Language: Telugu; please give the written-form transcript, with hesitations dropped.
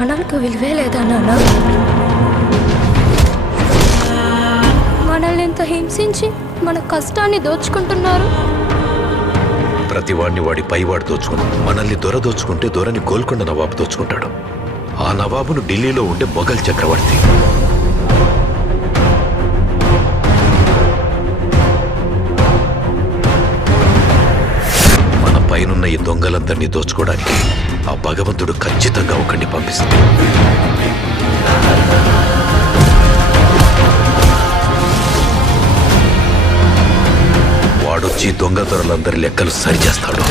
ప్రాణాలకు విలువే లేదా నాన్న? మనల్ని ఎంత హింసించి మన కష్టాన్ని దోచుకుంటున్నారు. ప్రతివాడిని వాడి పైవాడు దోచుకున్నాడు. మనల్ని దొర దోచుకుంటే దొరని గోల్కొండ నవాబు దోచుకుంటాడు. ఆ నవాబును ఢిల్లీలో ఉండే మొఘల్ చక్రవర్తి. మన పైనున్న ఈ దొంగలందరినీ దోచుకోవడానికి ఆ భగవంతుడు ఖచ్చితంగా ఒకరిని పంపిస్తాడు. వాడొచ్చి దొంగ దొరలందరి లెక్కలు సరిచేస్తాడు.